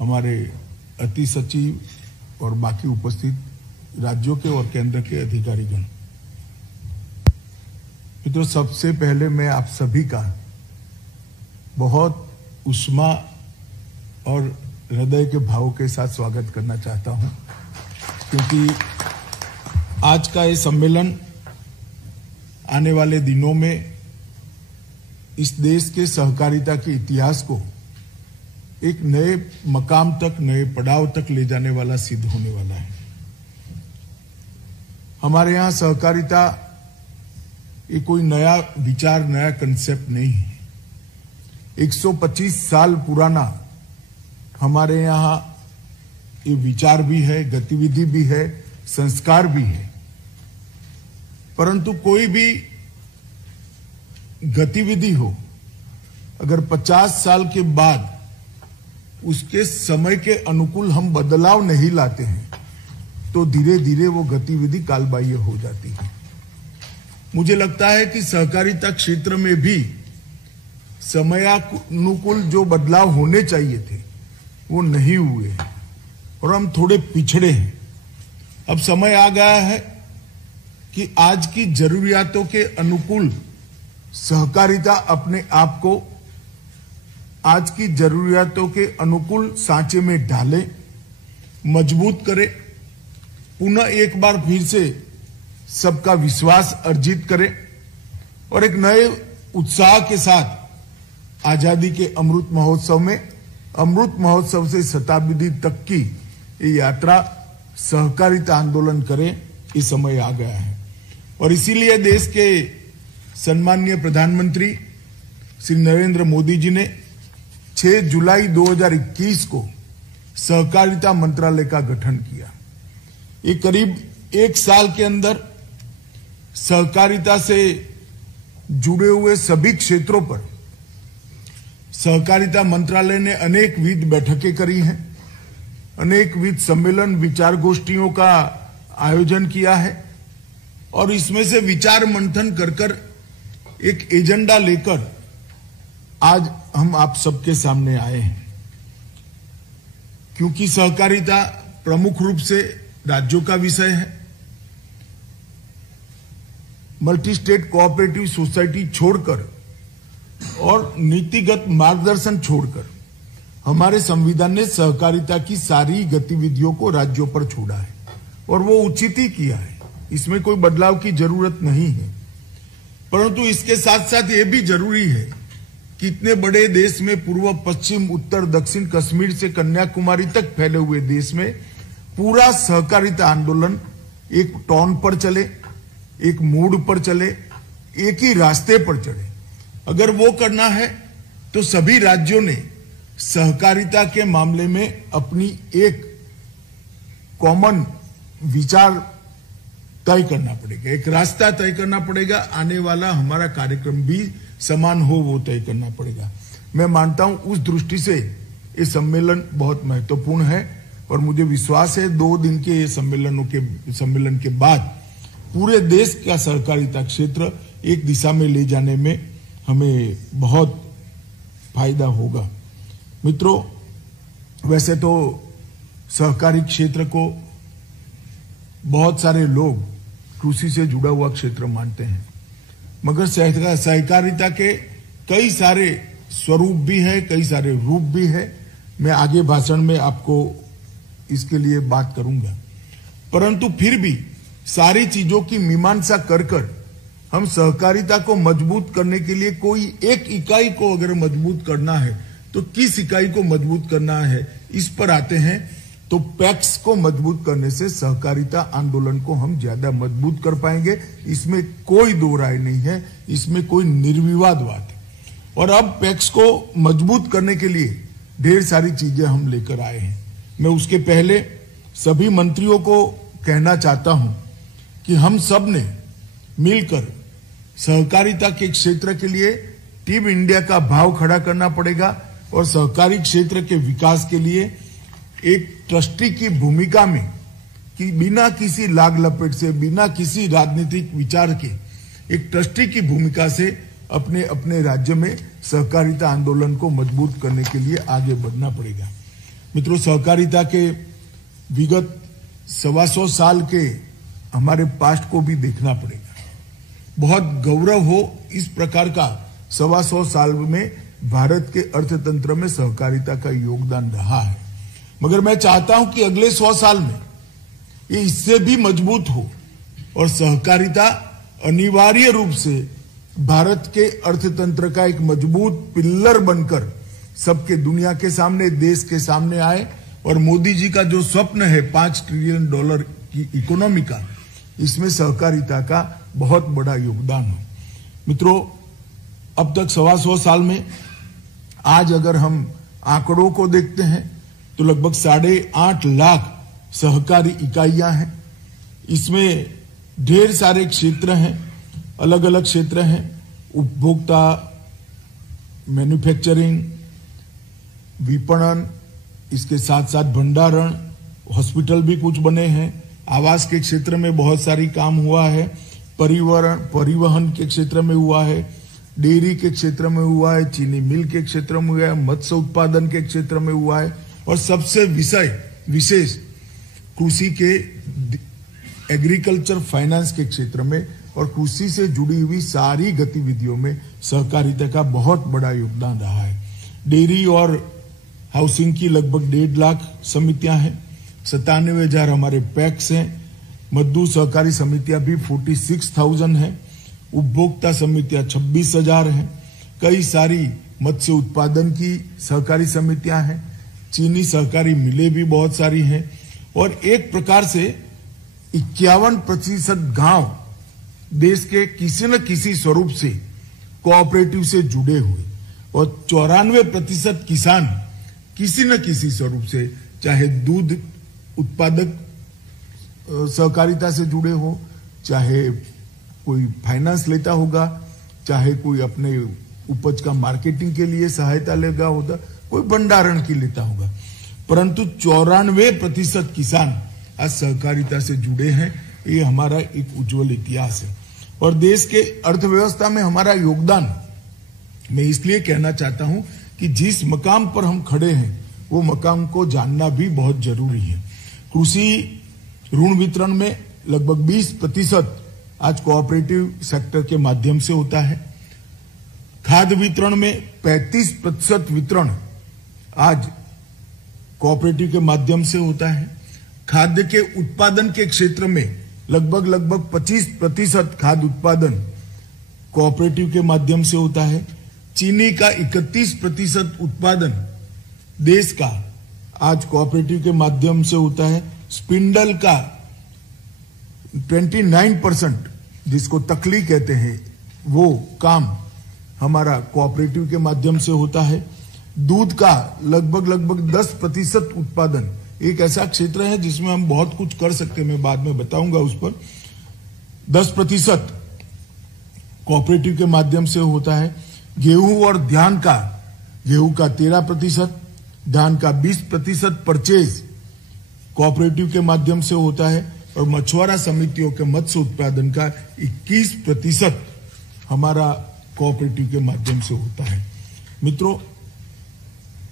हमारे अति सचिव और बाकी उपस्थित राज्यों के और केंद्र के अधिकारीगण, मित्रों, सबसे पहले मैं आप सभी का बहुत उष्मा और हृदय के भाव के साथ स्वागत करना चाहता हूं, क्योंकि आज का ये सम्मेलन आने वाले दिनों में इस देश के सहकारिता के इतिहास को एक नए मकाम तक, नए पड़ाव तक ले जाने वाला सिद्ध होने वाला है। हमारे यहां सहकारिता ये कोई नया विचार, नया कंसेप्ट नहीं है। 125 साल पुराना हमारे यहां ये विचार भी है, गतिविधि भी है, संस्कार भी है। परंतु कोई भी गतिविधि हो, अगर 50 साल के बाद उसके समय के अनुकूल हम बदलाव नहीं लाते हैं तो धीरे धीरे वो गतिविधि कालबाह्य हो जाती है। मुझे लगता है कि सहकारिता क्षेत्र में भी समयानुकूल जो बदलाव होने चाहिए थे वो नहीं हुए और हम थोड़े पिछड़े हैं। अब समय आ गया है कि आज की जरूरियातों के अनुकूल सहकारिता अपने आप को आज की जरूरियातों के अनुकूल सांचे में ढाले, मजबूत करे, पुनः एक बार फिर से सबका विश्वास अर्जित करे और एक नए उत्साह के साथ आजादी के अमृत महोत्सव में, अमृत महोत्सव से शताब्दी तक की ये यात्रा सहकारिता आंदोलन करे। इस समय आ गया है और इसीलिए देश के सम्माननीय प्रधानमंत्री श्री नरेंद्र मोदी जी ने 6 जुलाई 2021 को सहकारिता मंत्रालय का गठन किया। ये करीब 1 साल के अंदर सहकारिता से जुड़े हुए सभी क्षेत्रों पर सहकारिता मंत्रालय ने अनेकविध बैठकें करी हैं, अनेकविध सम्मेलन, विचार गोष्ठियों का आयोजन किया है और इसमें से विचार मंथन कर एक एजेंडा लेकर आज हम आप सबके सामने आए हैं। क्योंकि सहकारिता प्रमुख रूप से राज्यों का विषय है, मल्टी स्टेट कोऑपरेटिव सोसाइटी छोड़कर और नीतिगत मार्गदर्शन छोड़कर हमारे संविधान ने सहकारिता की सारी गतिविधियों को राज्यों पर छोड़ा है और वो उचित ही किया है। इसमें कोई बदलाव की जरूरत नहीं है। परंतु इसके साथ साथ ये भी जरूरी है कि इतने बड़े देश में पूर्व, पश्चिम, उत्तर, दक्षिण, कश्मीर से कन्याकुमारी तक फैले हुए देश में पूरा सहकारिता आंदोलन एक टोन पर चले, एक मूड पर चले, एक ही रास्ते पर चले। अगर वो करना है तो सभी राज्यों ने सहकारिता के मामले में अपनी एक कॉमन विचार तय करना पड़ेगा, एक रास्ता तय करना पड़ेगा। आने वाला हमारा कार्यक्रम भी समान हो, वो तय करना पड़ेगा। मैं मानता हूं उस दृष्टि से ये सम्मेलन बहुत महत्वपूर्ण है और मुझे विश्वास है 2 दिन के ये सम्मेलन के बाद पूरे देश का सहकारिता क्षेत्र एक दिशा में ले जाने में हमें बहुत फायदा होगा। मित्रों, वैसे तो सहकारी क्षेत्र को बहुत सारे लोग कृषि से जुड़ा हुआ क्षेत्र मानते हैं, मगर सहकारिता के कई सारे स्वरूप भी है, कई सारे रूप भी है। मैं आगे भाषण में आपको इसके लिए बात करूंगा। परंतु फिर भी सारी चीजों की मीमांसा कर हम सहकारिता को मजबूत करने के लिए कोई एक इकाई को अगर मजबूत करना है तो किस इकाई को मजबूत करना है, इस पर आते हैं। तो पैक्स को मजबूत करने से सहकारिता आंदोलन को हम ज्यादा मजबूत कर पाएंगे, इसमें कोई दो राय नहीं है, इसमें कोई निर्विवाद बात है। और अब पैक्स को मजबूत करने के लिए ढेर सारी चीजें हम लेकर आए हैं। मैं उसके पहले सभी मंत्रियों को कहना चाहता हूं कि हम सब ने मिलकर सहकारिता के क्षेत्र के लिए टीम इंडिया का भाव खड़ा करना पड़ेगा और सहकारी क्षेत्र के विकास के लिए एक ट्रस्टी की भूमिका में, कि बिना किसी लाग लपेट से, बिना किसी राजनीतिक विचार के, एक ट्रस्टी की भूमिका से अपने अपने राज्य में सहकारिता आंदोलन को मजबूत करने के लिए आगे बढ़ना पड़ेगा। मित्रों, सहकारिता के विगत 125 साल के हमारे पास्ट को भी देखना पड़ेगा। बहुत गौरव हो इस प्रकार का 125 साल में भारत के अर्थतंत्र में सहकारिता का योगदान रहा है। मगर मैं चाहता हूं कि अगले 100 साल में ये इससे भी मजबूत हो और सहकारिता अनिवार्य रूप से भारत के अर्थतंत्र का एक मजबूत पिल्लर बनकर सबके दुनिया के सामने, देश के सामने आए और मोदी जी का जो स्वप्न है $5 ट्रिलियन की इकोनॉमी का, इसमें सहकारिता का बहुत बड़ा योगदान हो। मित्रों, अब तक 125 साल में आज अगर हम आंकड़ों को देखते हैं तो लगभग 8.5 लाख सहकारी इकाइयां हैं। इसमें ढेर सारे क्षेत्र हैं, अलग अलग क्षेत्र हैं, उपभोक्ता, मैन्युफैक्चरिंग, विपणन, इसके साथ साथ भंडारण, हॉस्पिटल भी कुछ बने हैं, आवास के क्षेत्र में बहुत सारी काम हुआ है, परिवहन के क्षेत्र में हुआ है, डेयरी के क्षेत्र में हुआ है, चीनी मिल के क्षेत्र में हुआ है, मत्स्य उत्पादन के क्षेत्र में हुआ है और सबसे विशेष कृषि के एग्रीकल्चर फाइनेंस के क्षेत्र में और कृषि से जुड़ी हुई सारी गतिविधियों में सहकारिता का बहुत बड़ा योगदान रहा है। डेयरी और हाउसिंग की लगभग 1.5 लाख समितियां हैं, 97,000 हमारे पैक्स हैं, मजदूर सहकारी समितियां भी 46,000 हैं, उपभोक्ता समितियां 26,000 हैं, कई सारी मत्स्य उत्पादन की सहकारी समितियां हैं, चीनी सहकारी मिलें भी बहुत सारी हैं और एक प्रकार से 51% गांव देश के किसी न किसी स्वरूप से कोऑपरेटिव से जुड़े हुए और 94% किसान किसी न किसी स्वरूप से, चाहे दूध उत्पादक सहकारिता से जुड़े हो, चाहे कोई फाइनेंस लेता होगा, चाहे कोई अपने उपज का मार्केटिंग के लिए सहायता लेगा होगा, कोई भंडारण की लेता होगा, परंतु 94% किसान आज सहकारिता से जुड़े हैं। ये हमारा एक उज्जवल इतिहास है और देश के अर्थव्यवस्था में हमारा योगदान मैं इसलिए कहना चाहता हूं कि जिस मकाम पर हम खड़े हैं वो मकाम को जानना भी बहुत जरूरी है। कृषि ऋण वितरण में लगभग 20% आज कोऑपरेटिव सेक्टर के माध्यम से होता है। खाद्य वितरण में 35% वितरण आज कोऑपरेटिव के माध्यम से होता है। खाद्य के उत्पादन के क्षेत्र में लगभग 25% खाद्य उत्पादन कोऑपरेटिव के माध्यम से होता है। चीनी का 31% उत्पादन देश का आज कोऑपरेटिव के माध्यम से होता है। स्पिंडल का 29% जिसको तकली कहते हैं वो काम हमारा कोऑपरेटिव के माध्यम से होता है। दूध का लगभग 10% उत्पादन एक ऐसा क्षेत्र है जिसमें हम बहुत कुछ कर सकते हैं, मैं बाद में बताऊंगा उस पर। 10% कोऑपरेटिव के माध्यम से होता है। गेहूं और धान का 13%, धान का 20% परचेज कोऑपरेटिव के माध्यम से होता है और मछुआरा समितियों के मत्स्य उत्पादन का 21% हमारा कोऑपरेटिव के माध्यम से होता है। मित्रों,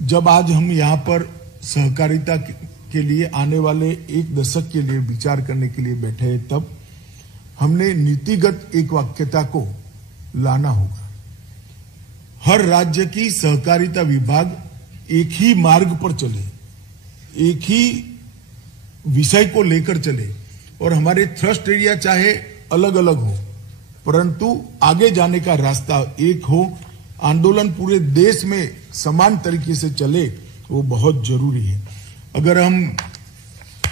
जब आज हम यहाँ पर सहकारिता के लिए आने वाले 1 दशक के लिए विचार करने के लिए बैठे हैं, तब हमने नीतिगत एक वाक्यता को लाना होगा। हर राज्य की सहकारिता विभाग एक ही मार्ग पर चले, एक ही विषय को लेकर चले और हमारे थ्रस्ट एरिया चाहे अलग अलग हो परंतु आगे जाने का रास्ता एक हो। आंदोलन पूरे देश में समान तरीके से चले, वो बहुत जरूरी है। अगर हम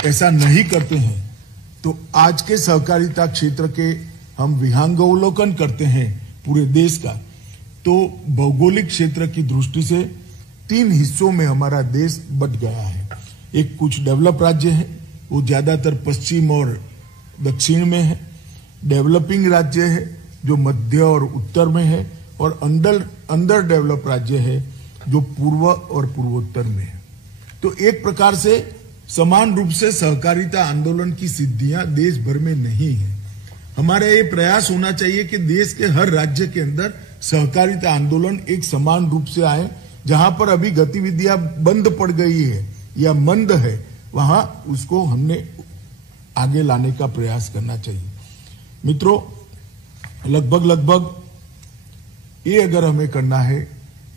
ऐसा नहीं करते हैं तो आज के सहकारिता क्षेत्र के हम विहंगावलोकन करते हैं पूरे देश का, तो भौगोलिक क्षेत्र की दृष्टि से 3 हिस्सों में हमारा देश बंट गया है। एक कुछ डेवलप राज्य है, वो ज्यादातर पश्चिम और दक्षिण में है। डेवलपिंग राज्य है जो मध्य और उत्तर में है और अंडर डेवलप राज्य है जो पूर्व और पूर्वोत्तर में है। तो एक प्रकार से समान रूप से सहकारिता आंदोलन की सिद्धियां देश भर में नहीं है। हमारा ये प्रयास होना चाहिए कि देश के हर राज्य के अंदर सहकारिता आंदोलन एक समान रूप से आए। जहां पर अभी गतिविधियां बंद पड़ गई है या मंद है वहां उसको हमने आगे लाने का प्रयास करना चाहिए। मित्रों, लगभग ये अगर हमें करना है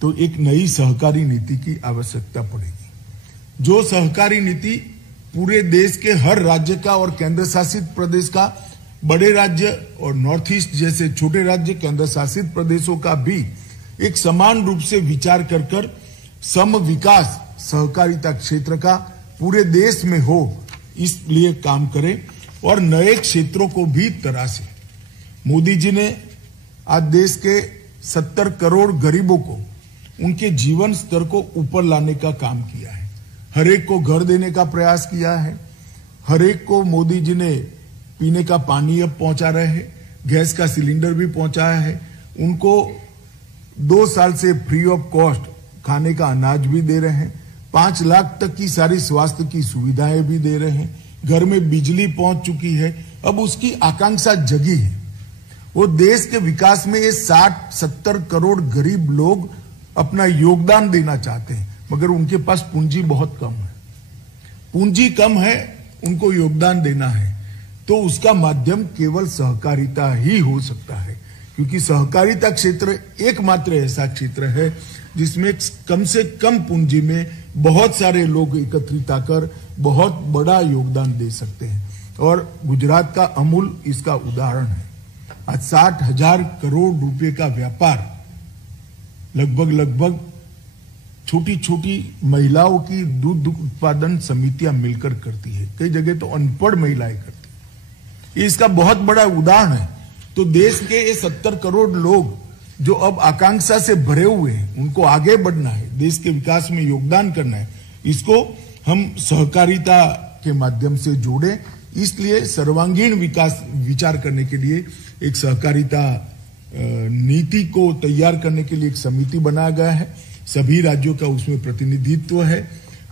तो एक नई सहकारी नीति की आवश्यकता पड़ेगी। जो सहकारी नीति पूरे देश के हर राज्य का और केंद्र शासित प्रदेश का, बड़े राज्य और नॉर्थ ईस्ट जैसे छोटे राज्य, केंद्र शासित प्रदेशों का भी एक समान रूप से विचार कर सम विकास सहकारिता क्षेत्र का पूरे देश में हो, इसलिए काम करे और नए क्षेत्रों को भी तराशे। मोदी जी ने आज देश के 70 करोड़ गरीबों को उनके जीवन स्तर को ऊपर लाने का काम किया है। हर एक को घर देने का प्रयास किया है। हर एक को मोदी जी ने पीने का पानी अब पहुंचा रहे हैं, गैस का सिलेंडर भी पहुंचाया है। उनको 2 साल से फ्री ऑफ कॉस्ट खाने का अनाज भी दे रहे हैं। 5 लाख तक की सारी स्वास्थ्य की सुविधाएं भी दे रहे हैं। घर में बिजली पहुंच चुकी है। अब उसकी आकांक्षा जगी है। वो देश के विकास में ये 60-70 करोड़ गरीब लोग अपना योगदान देना चाहते हैं, मगर उनके पास पूंजी बहुत कम है। पूंजी कम है, उनको योगदान देना है, तो उसका माध्यम केवल सहकारिता ही हो सकता है, क्योंकि सहकारिता क्षेत्र एकमात्र ऐसा क्षेत्र है जिसमें कम से कम पूंजी में बहुत सारे लोग एकत्रित आकर बहुत बड़ा योगदान दे सकते हैं। और गुजरात का अमूल इसका उदाहरण है। आज 60,000 करोड़ रुपए का व्यापार लगभग छोटी छोटी महिलाओं की दूध उत्पादन समितियां मिलकर करती है। कई जगह तो अनपढ़ महिलाएं करती है। ये इसका बहुत बड़ा उदाहरण है। तो देश के ये 70 करोड़ लोग जो अब आकांक्षा से भरे हुए हैं, उनको आगे बढ़ना है, देश के विकास में योगदान करना है, इसको हम सहकारिता के माध्यम से जोड़ें। इसलिए सर्वांगीण विकास विचार करने के लिए एक सहकारिता नीति को तैयार करने के लिए एक समिति बनाया गया है। सभी राज्यों का उसमें प्रतिनिधित्व है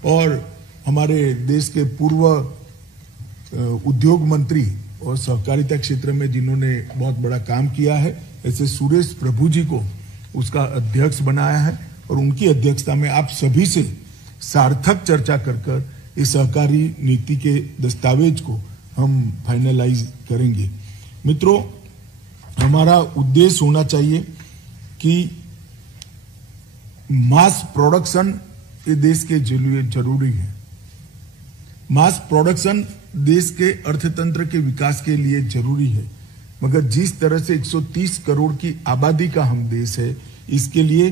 और हमारे देश के पूर्व उद्योग मंत्री और सहकारिता क्षेत्र में जिन्होंने बहुत बड़ा काम किया है, ऐसे सुरेश प्रभु जी को उसका अध्यक्ष बनाया है और उनकी अध्यक्षता में आप सभी से सार्थक चर्चा कर इस सहकारी नीति के दस्तावेज को हम फाइनलाइज करेंगे। मित्रों, हमारा उद्देश्य होना चाहिए कि मास प्रोडक्शन ये देश के लिए जरूरी है। मास प्रोडक्शन देश के अर्थतंत्र के विकास के लिए जरूरी है, मगर जिस तरह से 130 करोड़ की आबादी का हम देश है, इसके लिए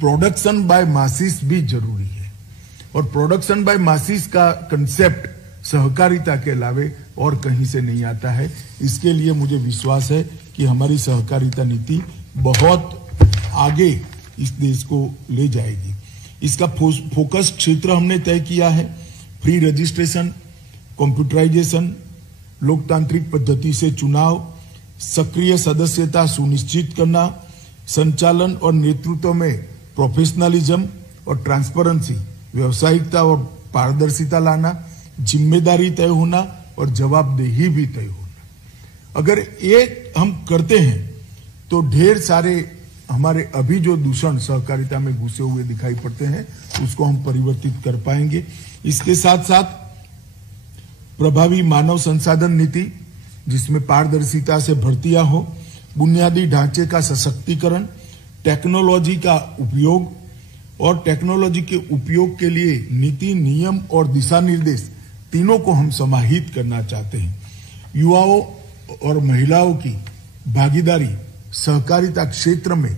प्रोडक्शन बाय मासिस भी जरूरी है। और प्रोडक्शन बाय मासिस का कंसेप्ट सहकारिता के अलावे और कहीं से नहीं आता है। इसके लिए मुझे विश्वास है कि हमारी सहकारिता नीति बहुत आगे इस देश को ले जाएगी। इसका फोकस क्षेत्र हमने तय किया है। फ्री रजिस्ट्रेशन, कंप्यूटराइजेशन, लोकतांत्रिक पद्धति से चुनाव, सक्रिय सदस्यता सुनिश्चित करना, संचालन और नेतृत्व में प्रोफेशनलिज्म और ट्रांसपेरेंसी, व्यावसायिकता और पारदर्शिता लाना, जिम्मेदारी तय होना और जवाबदेही भी तय होना। अगर ये हम करते हैं तो ढेर सारे हमारे अभी जो दूषण सहकारिता में घुसे हुए दिखाई पड़ते हैं, उसको हम परिवर्तित कर पाएंगे। इसके साथ साथ प्रभावी मानव संसाधन नीति, जिसमें पारदर्शिता से भर्तियां हो, बुनियादी ढांचे का सशक्तिकरण, टेक्नोलॉजी का उपयोग और टेक्नोलॉजी के उपयोग के लिए नीति, नियम और दिशा निर्देश तीनों को हम समाहित करना चाहते हैं। युवाओं और महिलाओं की भागीदारी सहकारिता क्षेत्र में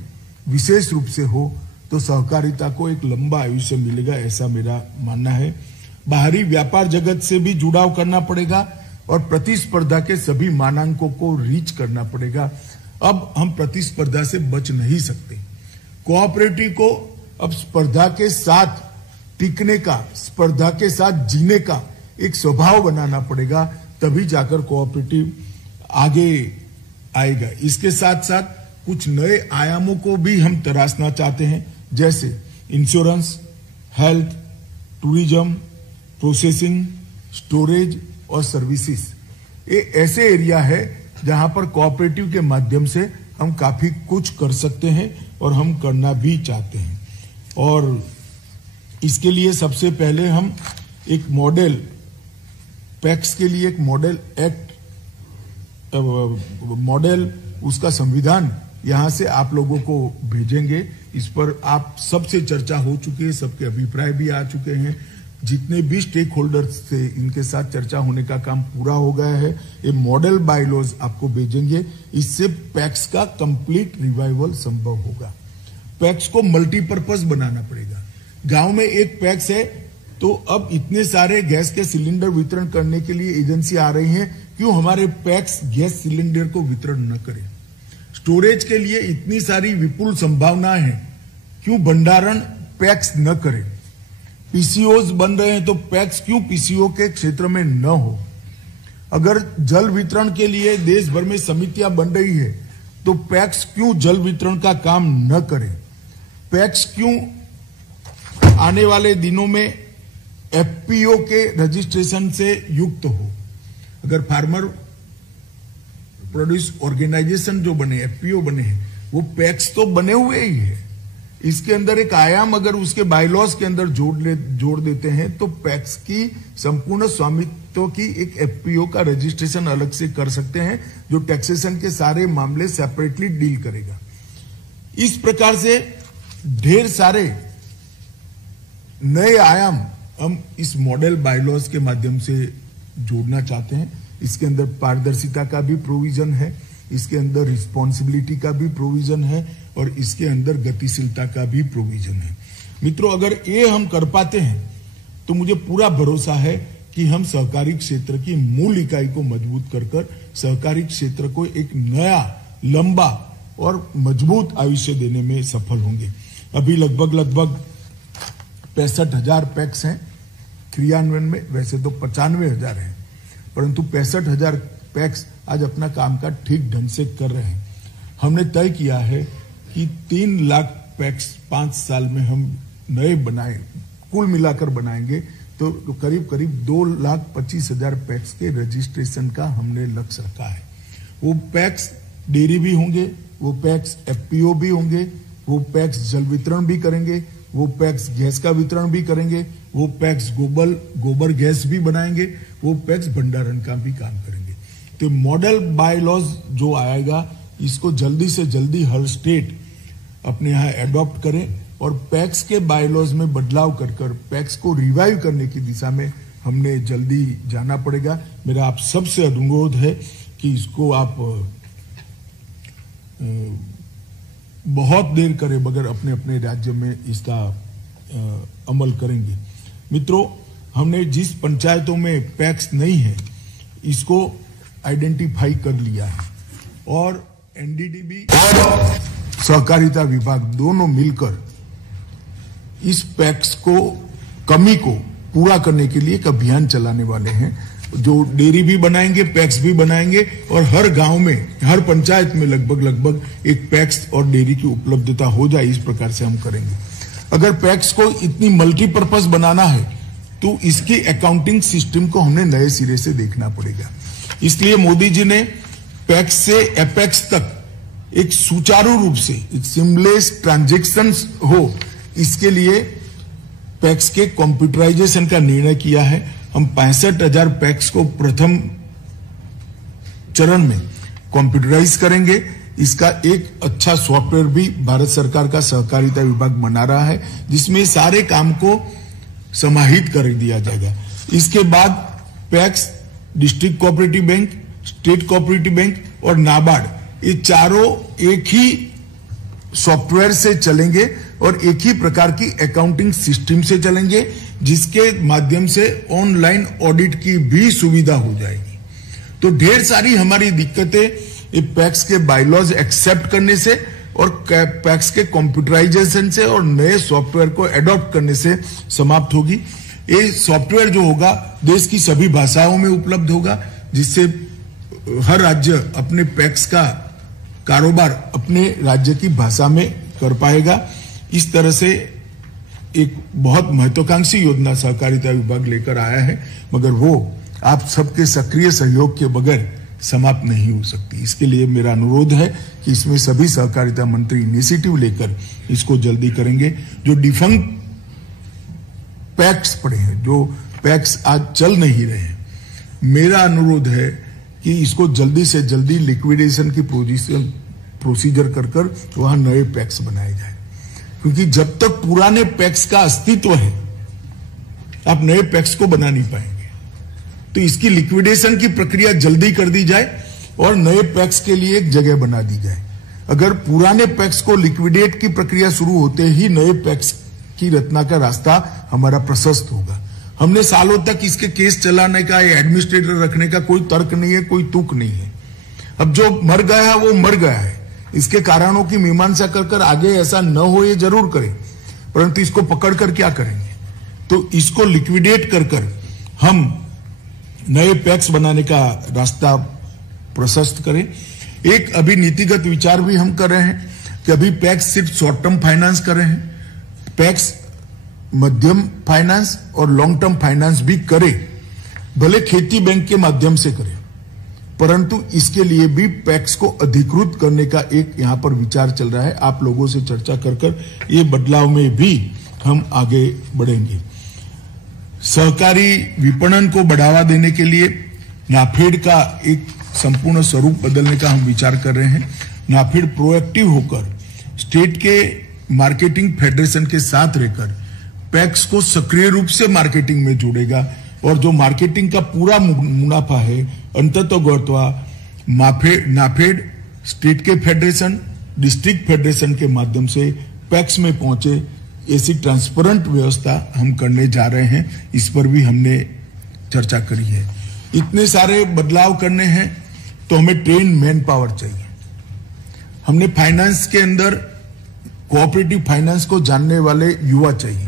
विशेष रूप से हो तो सहकारिता को एक लंबा आयुष्य मिलेगा, ऐसा मेरा मानना है। बाहरी व्यापार जगत से भी जुड़ाव करना पड़ेगा और प्रतिस्पर्धा के सभी मानांकों को रीच करना पड़ेगा। अब हम प्रतिस्पर्धा से बच नहीं सकते। कोऑपरेटिव को अब स्पर्धा के साथ टिकने का, स्पर्धा के साथ जीने का एक स्वभाव बनाना पड़ेगा, तभी जाकर कोऑपरेटिव आगे आएगा। इसके साथ साथ कुछ नए आयामों को भी हम तराशना चाहते हैं, जैसे insurance, health, tourism, processing, storage और सर्विसेज। ये ऐसे एरिया है जहां पर कोऑपरेटिव के माध्यम से हम काफी कुछ कर सकते हैं और हम करना भी चाहते हैं। और इसके लिए सबसे पहले हम एक मॉडल पैक्स के लिए एक मॉडल एक्ट मॉडल उसका संविधान यहां से आप लोगों को भेजेंगे। इस पर आप सबसे चर्चा हो चुकी है, सबके अभिप्राय भी आ चुके हैं। जितने भी स्टेक होल्डर्स थे इनके साथ चर्चा होने का काम पूरा हो गया है। ये मॉडल बायलॉज आपको भेजेंगे, इससे पैक्स का कंप्लीट रिवाइवल संभव होगा। पैक्स को मल्टीपर्पज बनाना पड़ेगा। गांव में एक पैक्स है तो अब इतने सारे गैस के सिलेंडर वितरण करने के लिए एजेंसी आ रही है, क्यों हमारे पैक्स गैस सिलेंडर को वितरण न करें? स्टोरेज के लिए इतनी सारी विपुल संभावनाएं हैं, क्यों भंडारण पैक्स न करें? पीसीओज बन रहे हैं तो पैक्स क्यों पीसीओ के क्षेत्र में न हो? अगर जल वितरण के लिए देश भर में समितियां बन रही है तो पैक्स क्यों जल वितरण का काम न करें? पैक्स क्यों आने वाले दिनों में एफपीओ के रजिस्ट्रेशन से युक्त हो? अगर फार्मर प्रोड्यूस ऑर्गेनाइजेशन जो बने एफपीओ बने हैं वो पैक्स तो बने हुए ही है। इसके अंदर एक आयाम अगर उसके बायलॉज के अंदर जोड़ देते हैं तो पैक्स की संपूर्ण स्वामित्व की एक एफपीओ का रजिस्ट्रेशन अलग से कर सकते हैं, जो टैक्सेशन के सारे मामले सेपरेटली डील करेगा। इस प्रकार से ढेर सारे नए आयाम हम इस मॉडल बायलॉज के माध्यम से जोड़ना चाहते हैं। इसके अंदर पारदर्शिता का भी प्रोविजन है, इसके अंदर रिस्पॉन्सिबिलिटी का भी प्रोविजन है और इसके अंदर गतिशीलता का भी प्रोविजन है। मित्रों, अगर ये हम कर पाते हैं तो मुझे पूरा भरोसा है कि हम सहकारी क्षेत्र की मूल इकाई को मजबूत कर सहकारी क्षेत्र को एक नया लंबा और मजबूत आयुष्य देने में सफल होंगे। अभी लगभग 65,000 पैक्स हैं क्रियान्वयन में, वैसे तो 95,000 हैं, परंतु 65,000 पैक्स आज अपना काम का ठीक ढंग से कर रहे हैं। हमने तय किया है कि 3 लाख पैक्स 5 साल में हम नए बनाए, कुल मिलाकर बनाएंगे तो करीब 2,25,000 पैक्स के रजिस्ट्रेशन का हमने लक्ष्य रखा है। वो पैक्स डेयरी भी होंगे, वो पैक्स एफपीओ भी होंगे, वो पैक्स जल वितरण भी करेंगे, वो पैक्स गैस का वितरण भी करेंगे, वो पैक्स गोबर गैस भी बनाएंगे, वो पैक्स भंडारण का भी काम करेंगे। तो मॉडल बायलॉज जो आएगा इसको जल्दी से जल्दी हर स्टेट अपने यहाँ एडॉप्ट करें और पैक्स के बायलॉज में बदलाव कर पैक्स को रिवाइव करने की दिशा में हमने जल्दी जाना पड़ेगा। मेरा आप सबसे अनुरोध है कि इसको आप बहुत देर करे बगैर अपने अपने राज्य में इसका अमल करेंगे। मित्रों, हमने जिस पंचायतों में पैक्स नहीं है इसको आइडेंटिफाई कर लिया है और एनडीडीबी और सहकारिता विभाग दोनों मिलकर इस पैक्स को कमी को पूरा करने के लिए एक अभियान चलाने वाले हैं, जो डेयरी भी बनाएंगे, पैक्स भी बनाएंगे और हर गांव में, हर पंचायत में लगभग एक पैक्स और डेयरी की उपलब्धता हो जाए, इस प्रकार से हम करेंगे। अगर पैक्स को इतनी मल्टीपर्पज बनाना है तो इसकी अकाउंटिंग सिस्टम को हमने नए सिरे से देखना पड़ेगा। इसलिए मोदी जी ने पैक्स से एपेक्स तक एक सुचारू रूप से एक सीमलेस ट्रांजैक्शन हो, इसके लिए पैक्स के कंप्यूटराइजेशन का निर्णय किया है। हम 65,000 पैक्स को प्रथम चरण में कंप्यूटराइज करेंगे। इसका एक अच्छा सॉफ्टवेयर भी भारत सरकार का सहकारिता विभाग बना रहा है, जिसमें सारे काम को समाहित कर दिया जाएगा। इसके बाद PACS, district cooperative bank, state cooperative bank और नाबार्ड, ये चारों एक ही सॉफ्टवेयर से चलेंगे और एक ही प्रकार की अकाउंटिंग सिस्टम से चलेंगे, जिसके माध्यम से ऑनलाइन ऑडिट की भी सुविधा हो जाएगी। तो ढेर सारी हमारी दिक्कतें पैक्स के बायलॉज एक्सेप्ट करने से और पैक्स के कंप्यूटराइजेशन से और नए सॉफ्टवेयर को एडॉप्ट करने से समाप्त होगी। ये सॉफ्टवेयर जो होगा देश की सभी भाषाओं में उपलब्ध होगा, जिससे हर राज्य अपने पैक्स का कारोबार अपने राज्य की भाषा में कर पाएगा। इस तरह से एक बहुत महत्वाकांक्षी योजना सहकारिता विभाग लेकर आया है, मगर वो आप सबके सक्रिय सहयोग के बगैर समाप्त नहीं हो सकती। इसके लिए मेरा अनुरोध है कि इसमें सभी सहकारिता मंत्री इनिशिएटिव लेकर इसको जल्दी करेंगे। जो डिफंक्ट पैक्स पड़े हैं, जो पैक्स आज चल नहीं रहे हैं, मेरा अनुरोध है कि इसको जल्दी से जल्दी लिक्विडेशन की प्रोसीजर कर वहां नए पैक्स बनाए जाए, क्योंकि जब तक पुराने पैक्स का अस्तित्व है आप नए पैक्स को बना नहीं पाएंगे। तो इसकी लिक्विडेशन की प्रक्रिया जल्दी कर दी जाए और नए पैक्स के लिए एक जगह बना दी जाए। अगर पुराने पैक्स को लिक्विडेट की प्रक्रिया शुरू होते ही नए पैक्स की रचना का रास्ता हमारा प्रशस्त होगा। हमने सालों तक इसके केस चलाने का, एडमिनिस्ट्रेटर रखने का कोई तर्क नहीं है, कोई तुक नहीं है। अब जो मर गया है वो मर गया है, इसके कारणों की मीमांसा कर आगे ऐसा न हो ये जरूर करें, परंतु इसको पकड़कर क्या करेंगे? तो इसको लिक्विडेट कर हम नए पैक्स बनाने का रास्ता प्रशस्त करें। एक अभी नीतिगत विचार भी हम कर रहे हैं कि अभी पैक्स सिर्फ शॉर्ट टर्म फाइनेंस कर रहे हैं, पैक्स मध्यम फाइनेंस और लॉन्ग टर्म फाइनेंस भी करे, भले खेती बैंक के माध्यम से करे, परंतु इसके लिए भी पैक्स को अधिकृत करने का एक यहां पर विचार चल रहा है। आप लोगों से चर्चा कर ये बदलाव में भी हम आगे बढ़ेंगे। सहकारी विपणन को बढ़ावा देने के लिए नाफेड का एक संपूर्ण स्वरूप बदलने का हम विचार कर रहे हैं। नाफेड प्रोएक्टिव होकर स्टेट के मार्केटिंग फेडरेशन के साथ रहकर पैक्स को सक्रिय रूप से मार्केटिंग में जोड़ेगा और जो मार्केटिंग का पूरा मुनाफा है अंततोगत्वा नाफेड स्टेट के फेडरेशन, डिस्ट्रिक्ट फेडरेशन के माध्यम से पैक्स में पहुंचे, ऐसी ट्रांसपेरेंट व्यवस्था हम करने जा रहे हैं। इस पर भी हमने चर्चा करी है। इतने सारे बदलाव करने हैं तो हमें ट्रेन मैन पावर चाहिए। हमने फाइनेंस के अंदर कोऑपरेटिव फाइनेंस को जानने वाले युवा चाहिए,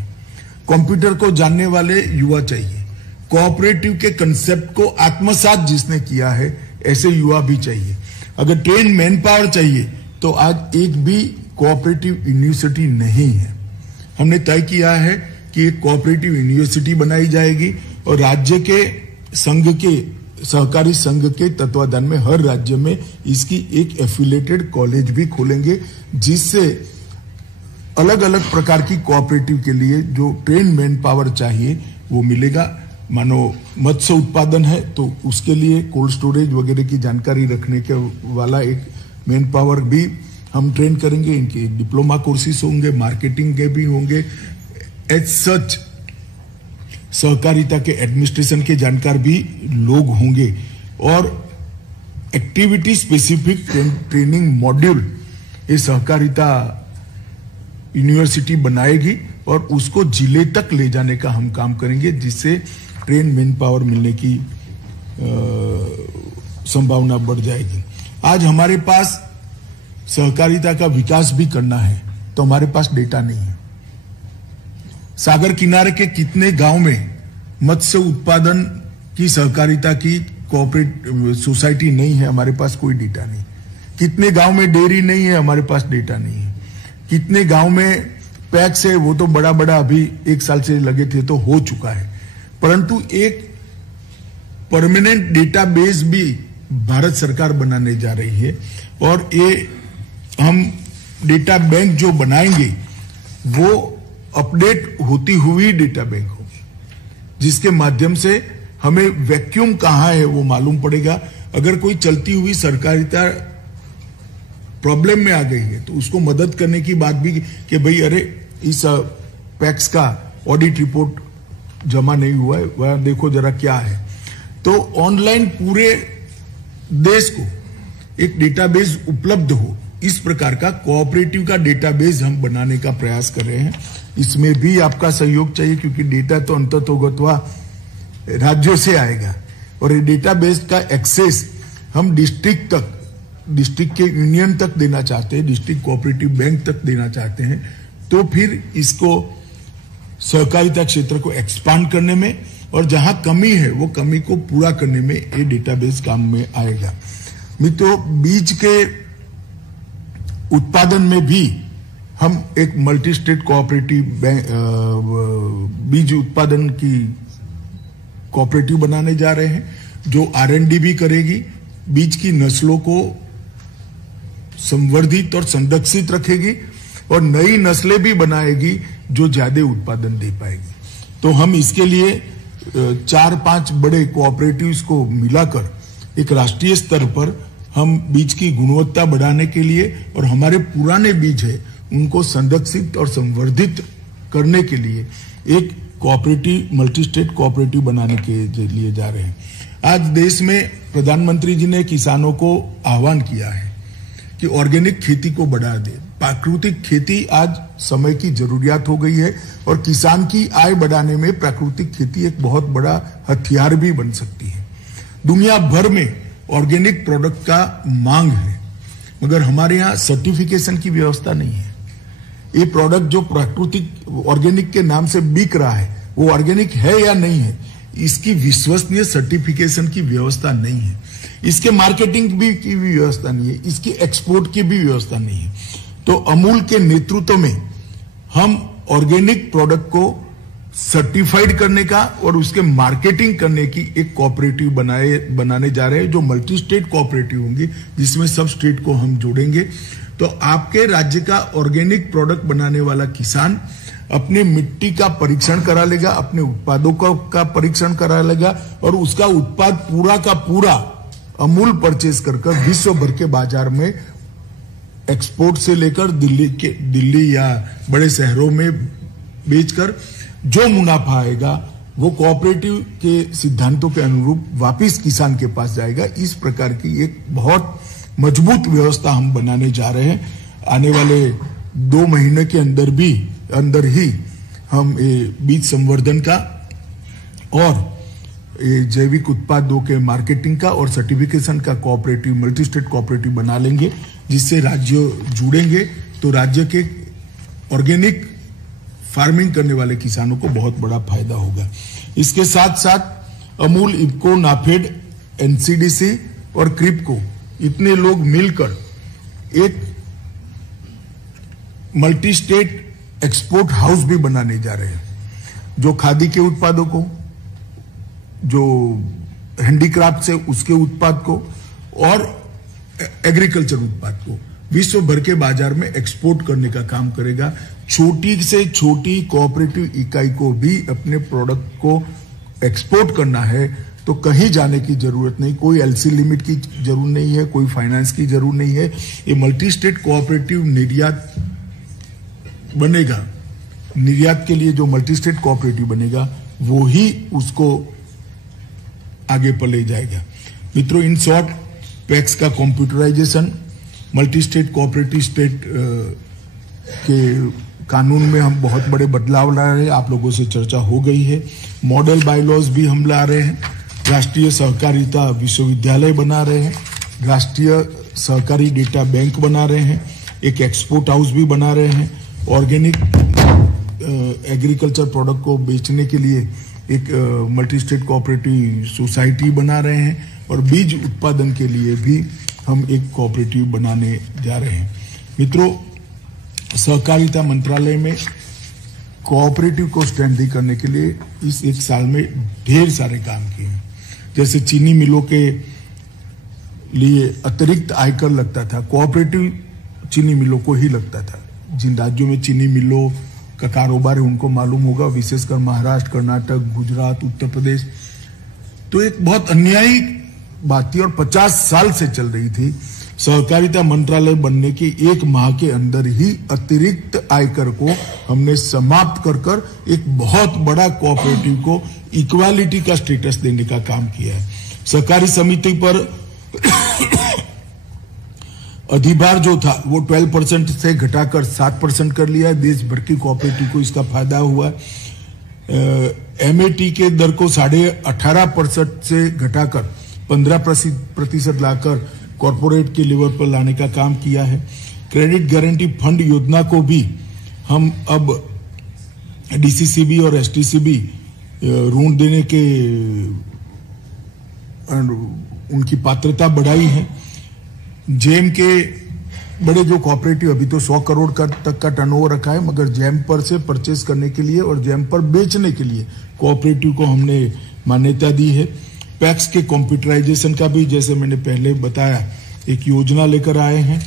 कंप्यूटर को जानने वाले युवा चाहिए, कोऑपरेटिव के कंसेप्ट को आत्मसात जिसने किया है ऐसे युवा भी चाहिए। अगर ट्रेन मैन पावर चाहिए तो आज एक भी कोऑपरेटिव यूनिवर्सिटी नहीं है। हमने तय किया है कि एक कोऑपरेटिव यूनिवर्सिटी बनाई जाएगी और राज्य के संघ के सहकारी संघ के तत्वाधान में हर राज्य में इसकी एक एफिलिएटेड कॉलेज भी खोलेंगे, जिससे अलग अलग प्रकार की कोऑपरेटिव के लिए जो ट्रेन मैन पावर चाहिए वो मिलेगा। मानो मत्स्य उत्पादन है तो उसके लिए कोल्ड स्टोरेज वगैरह की जानकारी रखने के वाला एक मैन पावर भी हम ट्रेन करेंगे। इनके डिप्लोमा कोर्सेज होंगे, मार्केटिंग के भी होंगे। एज सच सहकारिता के एडमिनिस्ट्रेशन के जानकार भी लोग होंगे और एक्टिविटी स्पेसिफिक ट्रेनिंग मॉड्यूल ये सहकारिता यूनिवर्सिटी बनाएगी और उसको जिले तक ले जाने का हम काम करेंगे, जिससे ट्रेन मैन पावर मिलने की संभावना बढ़ जाएगी। आज हमारे पास सहकारिता का विकास भी करना है तो हमारे पास डेटा नहीं है। सागर किनारे के कितने गांव में मत्स्य उत्पादन की सहकारिता की कोऑपरेटिव सोसाइटी नहीं है, हमारे पास कोई डेटा नहीं। कितने गांव में डेयरी नहीं है, हमारे पास डेटा नहीं है। कितने गांव में पैक्स है, वो तो बड़ा बड़ा अभी 1 साल से लगे थे तो हो चुका है, परंतु एक परमानेंट डेटाबेस भी भारत सरकार बनाने जा रही है और ये हम डेटा बैंक जो बनाएंगे वो अपडेट होती हुई डेटा बैंक होगी, जिसके माध्यम से हमें वैक्यूम कहां है वो मालूम पड़ेगा। अगर कोई चलती हुई सहकारिता प्रॉब्लम में आ गई है तो उसको मदद करने की बात भी कि भाई अरे इस पैक्स का ऑडिट रिपोर्ट जमा नहीं हुआ है, वह देखो जरा क्या है। तो ऑनलाइन पूरे देश को एक डेटाबेस उपलब्ध हो, इस प्रकार का कोऑपरेटिव का डेटाबेस हम बनाने का प्रयास कर रहे हैं। इसमें भी आपका सहयोग चाहिए, क्योंकि डेटा तो अंततोगत्वा राज्यों से आएगा और ये डेटाबेस का एक्सेस हम डिस्ट्रिक्ट तक, डिस्ट्रिक्ट के यूनियन तक देना चाहते हैं, डिस्ट्रिक्ट कोऑपरेटिव बैंक तक देना चाहते हैं। तो फिर इसको सहकारिता क्षेत्र को एक्सपांड करने में और जहां कमी है वो कमी को पूरा करने में ये डेटाबेस काम में आएगा। मित्रों, बीज के उत्पादन में भी हम एक मल्टी स्टेट कोऑपरेटिव बीज उत्पादन की कोऑपरेटिव बनाने जा रहे हैं, जो R&D भी करेगी, बीज की नस्लों को संवर्धित और संरक्षित रखेगी और नई नस्लें भी बनाएगी जो ज्यादा उत्पादन दे पाएगी। तो हम इसके लिए 4-5 बड़े कोऑपरेटिव्स को मिलाकर एक राष्ट्रीय स्तर पर हम बीज की गुणवत्ता बढ़ाने के लिए और हमारे पुराने बीज है उनको संरक्षित और संवर्धित करने के लिए एक कोऑपरेटिव मल्टी स्टेट कोऑपरेटिव बनाने के लिए जा रहे हैं। आज देश में प्रधानमंत्री जी ने किसानों को आह्वान किया है कि ऑर्गेनिक खेती को बढ़ा दे। प्राकृतिक खेती आज समय की जरूरियात हो गई है और किसान की आय बढ़ाने में प्राकृतिक खेती एक बहुत बड़ा हथियार भी बन सकती है। दुनिया भर में ऑर्गेनिक प्रोडक्ट का मांग है, मगर हमारे यहाँ सर्टिफिकेशन की व्यवस्था नहीं है। ये प्रोडक्ट जो प्राकृतिक ऑर्गेनिक के नाम से बिक रहा है वो ऑर्गेनिक है या नहीं है, इसकी विश्वसनीय सर्टिफिकेशन की व्यवस्था नहीं है। इसके मार्केटिंग भी की भी व्यवस्था नहीं है, इसकी एक्सपोर्ट की भी व्यवस्था नहीं है। तो अमूल के नेतृत्व में हम ऑर्गेनिक प्रोडक्ट को सर्टिफाइड करने का और उसके मार्केटिंग करने की एक कोऑपरेटिव बनाने जा रहे हैं, जो मल्टी स्टेट कोऑपरेटिव होंगी, जिसमें सब स्टेट को हम जोड़ेंगे। तो आपके राज्य का ऑर्गेनिक प्रोडक्ट बनाने वाला किसान अपने मिट्टी का परीक्षण करा लेगा, अपने उत्पादों का परीक्षण करा लेगा और उसका उत्पाद पूरा का पूरा अमूल परचेज कर विश्व भर के बाजार में एक्सपोर्ट से लेकर दिल्ली या बड़े शहरों में बेचकर जो मुनाफा आएगा वो कोऑपरेटिव के सिद्धांतों के अनुरूप वापस किसान के पास जाएगा। इस प्रकार की एक बहुत मजबूत व्यवस्था हम बनाने जा रहे हैं। आने वाले 2 महीने के अंदर ही हम बीज संवर्धन का और जैविक उत्पादों के मार्केटिंग का और सर्टिफिकेशन का कोऑपरेटिव मल्टी स्टेट कोऑपरेटिव बना लेंगे, जिससे राज्य जुड़ेंगे तो राज्य के ऑर्गेनिक फार्मिंग करने वाले किसानों को बहुत बड़ा फायदा होगा। इसके साथ साथ अमूल, इफको, नाफेड, एनसीडीसी और क्रिप्को इतने लोग मिलकर एक मल्टी स्टेट एक्सपोर्ट हाउस भी बनाने जा रहे हैं, जो खादी के उत्पादों को, जो हैंडीक्राफ्ट से उसके उत्पाद को और एग्रीकल्चर उत्पाद को विश्व भर के बाजार में एक्सपोर्ट करने का काम करेगा। छोटी से छोटी कोऑपरेटिव इकाई को भी अपने प्रोडक्ट को एक्सपोर्ट करना है तो कहीं जाने की जरूरत नहीं, कोई एलसी लिमिट की जरूरत नहीं है, कोई फाइनेंस की जरूरत नहीं है। ये मल्टी स्टेट कोऑपरेटिव निर्यात बनेगा, निर्यात के लिए जो मल्टी स्टेट कोऑपरेटिव बनेगा वो ही उसको आगे पर ले जाएगा। मित्रों, इन शॉर्ट पैक्स का कंप्यूटराइजेशन, मल्टी स्टेट कोऑपरेटिव स्टेट के कानून में हम बहुत बड़े बदलाव ला रहे हैं, आप लोगों से चर्चा हो गई है। मॉडल बायलॉज भी हम ला रहे हैं, राष्ट्रीय सहकारिता विश्वविद्यालय बना रहे हैं, राष्ट्रीय सहकारी डेटा बैंक बना रहे हैं, एक एक्सपोर्ट हाउस भी बना रहे हैं, ऑर्गेनिक एग्रीकल्चर प्रोडक्ट को बेचने के लिए एक मल्टी स्टेट कोऑपरेटिव सोसाइटी बना रहे हैं और बीज उत्पादन के लिए भी हम एक कोऑपरेटिव बनाने जा रहे हैं। मित्रों, सहकारिता मंत्रालय में कोऑपरेटिव को स्ट्रेंथन करने के लिए इस 1 साल में ढेर सारे काम किए हैं। जैसे चीनी मिलों के लिए अतिरिक्त आयकर लगता था, कोऑपरेटिव चीनी मिलों को ही लगता था। जिन राज्यों में चीनी मिलों का कारोबार है उनको मालूम होगा, विशेषकर महाराष्ट्र, कर्नाटक, गुजरात, उत्तर प्रदेश। तो एक बहुत अन्यायी बात थी और 50 साल से चल रही थी। सहकारिता मंत्रालय बनने के 1 माह के अंदर ही अतिरिक्त आयकर को हमने समाप्त कर एक बहुत बड़ा कोऑपरेटिव को इक्वालिटी का स्टेटस देने का काम किया है। सहकारी समिति पर अधिभार जो था वो 12% से घटाकर 7% कर लिया है। देश भर की कोऑपरेटिव को इसका फायदा हुआ है। एमएटी के दर को 18.5% से घटाकर 15% लाकर कॉर्पोरेट के लेवल पर लाने का काम किया है। क्रेडिट गारंटी फंड योजना को भी हम अब डीसीसीबी और एसटीसीबी ऋण देने के उनकी पात्रता बढ़ाई है। जेम के बड़े जो कोऑपरेटिव अभी तो 100 करोड़ तक का टर्नओवर रखा है, मगर जेम पर से परचेस करने के लिए और जेम पर बेचने के लिए कोऑपरेटिव को हमने मान्यता दी है। पैक्स के कंप्यूटराइजेशन का भी, जैसे मैंने पहले बताया, एक योजना लेकर आए हैं।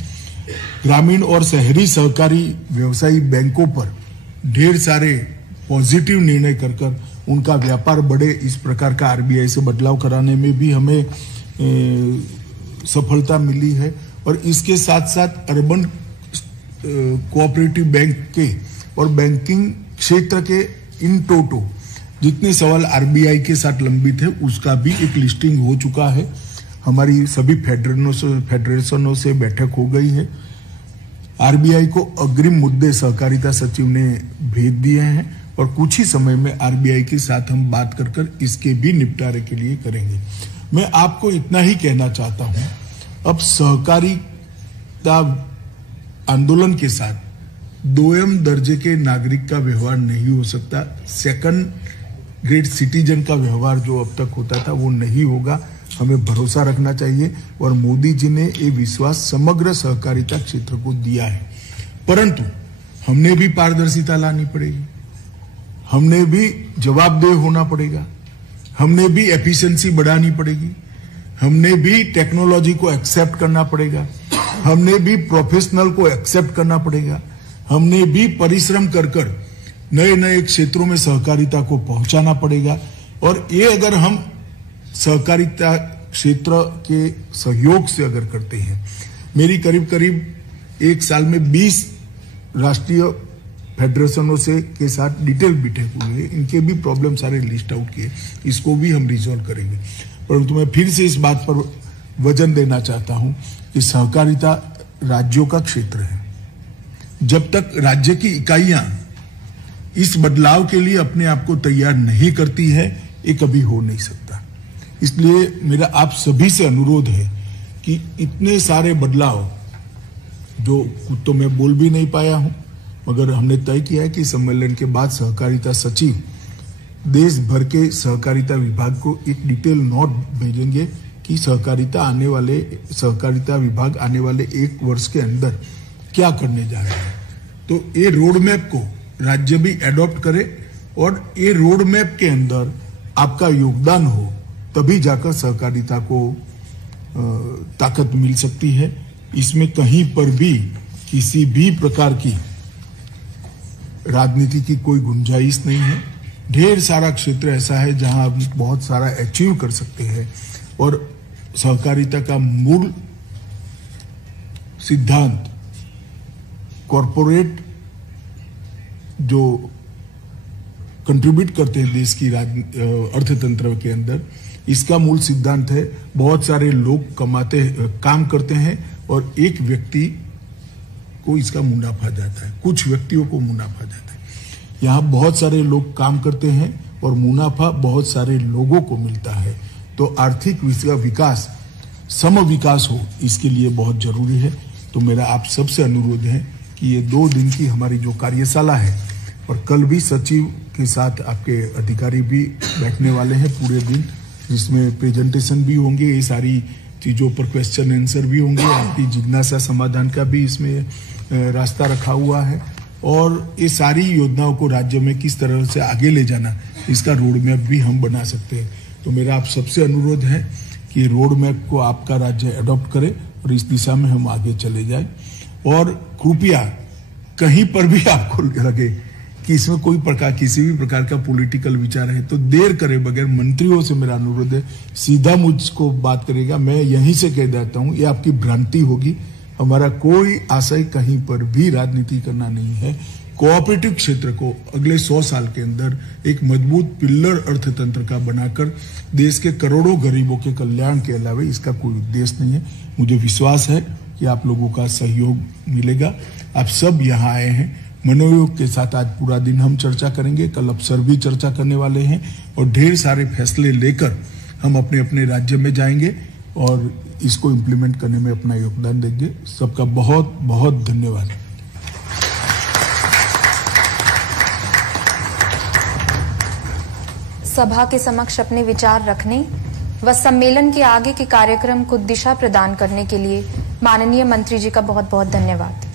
ग्रामीण और शहरी सहकारी व्यवसायी बैंकों पर ढेर सारे पॉजिटिव निर्णय कर उनका व्यापार बढ़े, इस प्रकार का आरबीआई से बदलाव कराने में भी हमें सफलता मिली है। और इसके साथ साथ अर्बन कोऑपरेटिव बैंक के और बैंकिंग क्षेत्र के इन टोटो जितने सवाल आरबीआई के साथ लंबित है उसका भी एक लिस्टिंग हो चुका है। हमारी सभी फेडरेशनों से बैठक हो गई है। आरबीआई को अग्रिम मुद्दे सहकारिता सचिव ने भेज दिए हैं और कुछ ही समय में आरबीआई के साथ हम बात कर इसके भी निपटारे के लिए करेंगे। मैं आपको इतना ही कहना चाहता हूं, अब सहकारिता आंदोलन के साथ दोयम दर्जे के नागरिक का व्यवहार नहीं हो सकता। सेकंड ग्रेड सिटीजन का व्यवहार जो अब तक होता था वो नहीं होगा। हमें भरोसा रखना चाहिए और मोदी जी ने ये विश्वास समग्र सहकारिता क्षेत्र को दिया है। परंतु हमने भी पारदर्शिता लानी पड़ेगी, हमने भी जवाबदेह होना पड़ेगा, हमने भी एफिशिएंसी बढ़ानी पड़ेगी, हमने भी टेक्नोलॉजी को एक्सेप्ट करना पड़ेगा, हमने भी प्रोफेशनल को एक्सेप्ट करना पड़ेगा, हमने भी परिश्रम कर नए नए क्षेत्रों में सहकारिता को पहुंचाना पड़ेगा। और ये अगर हम सहकारिता क्षेत्र के सहयोग से अगर करते हैं, मेरी करीब एक साल में 20 राष्ट्रीय फेडरेशनों से के साथ डिटेल बैठक हुई है, इनके भी प्रॉब्लम सारे लिस्ट आउट किए, इसको भी हम रिजॉल्व करेंगे। परंतु मैं फिर से इस बात पर वजन देना चाहता हूं कि सहकारिता राज्यों का क्षेत्र है। जब तक राज्य की इकाइयां इस बदलाव के लिए अपने आप को तैयार नहीं करती है, ये कभी हो नहीं सकता। इसलिए मेरा आप सभी से अनुरोध है कि इतने सारे बदलाव जो तो मैं बोल भी नहीं पाया हूं, मगर हमने तय किया है कि सम्मेलन के बाद सहकारिता सचिव देश भर के सहकारिता विभाग को एक डिटेल नोट भेजेंगे कि सहकारिता विभाग आने वाले 1 वर्ष के अंदर क्या करने जा रहा है। तो ये रोड मैप को राज्य भी एडॉप्ट करे और ये रोड मैप के अंदर आपका योगदान हो, तभी जाकर सहकारिता को ताकत मिल सकती है। इसमें कहीं पर भी किसी भी प्रकार की राजनीति की कोई गुंजाइश नहीं है। ढेर सारा क्षेत्र ऐसा है जहां आप बहुत सारा अचीव कर सकते हैं और सहकारिता का मूल सिद्धांत कॉरपोरेट जो कंट्रीब्यूट करते हैं देश की अर्थतंत्र के अंदर, इसका मूल सिद्धांत है बहुत सारे लोग काम करते हैं और एक व्यक्ति को इसका मुनाफा जाता है, कुछ व्यक्तियों को मुनाफा जाता है। यहाँ बहुत सारे लोग काम करते हैं और मुनाफा बहुत सारे लोगों को मिलता है। तो आर्थिक विकास सम विकास हो, इसके लिए बहुत जरूरी है। तो मेरा आप सबसे अनुरोध है कि ये 2 दिन की हमारी जो कार्यशाला है, और कल भी सचिव के साथ आपके अधिकारी भी बैठने वाले हैं पूरे दिन, जिसमें प्रेजेंटेशन भी होंगे, ये सारी चीजों पर क्वेश्चन आंसर भी होंगे, आपकी जिज्ञासा समाधान का भी इसमें रास्ता रखा हुआ है, और ये सारी योजनाओं को राज्य में किस तरह से आगे ले जाना, इसका रोड मैप भी हम बना सकते हैं। तो मेरा आप सबसे अनुरोध है कि रोड मैप को आपका राज्य अडॉप्ट करे और इस दिशा में हम आगे चले जाए। और कृपया कहीं पर भी आपको लगे कि इसमें किसी भी प्रकार का पॉलिटिकल विचार है, तो देर करे बगैर मंत्रियों से मेरा अनुरोध है, सीधा मुझको बात करेगा। मैं यहीं से कह देता हूं, ये आपकी भ्रांति होगी। हमारा कोई आशय कहीं पर भी राजनीति करना नहीं है। कोऑपरेटिव क्षेत्र को अगले 100 साल के अंदर एक मजबूत पिल्लर अर्थतंत्र का बनाकर देश के करोड़ों गरीबों के कल्याण के अलावा इसका कोई उद्देश्य नहीं है। मुझे विश्वास है कि आप लोगों का सहयोग मिलेगा। आप सब यहाँ आए हैं, मनोयोग के साथ आज पूरा दिन हम चर्चा करेंगे, कल अफसर भी चर्चा करने वाले हैं और ढेर सारे फैसले लेकर हम अपने अपने राज्य में जाएंगे और इसको इम्प्लीमेंट करने में अपना योगदान देंगे। सबका बहुत बहुत धन्यवाद। सभा के समक्ष अपने विचार रखने व सम्मेलन के आगे के कार्यक्रम को दिशा प्रदान करने के लिए माननीय मंत्री जी का बहुत बहुत धन्यवाद।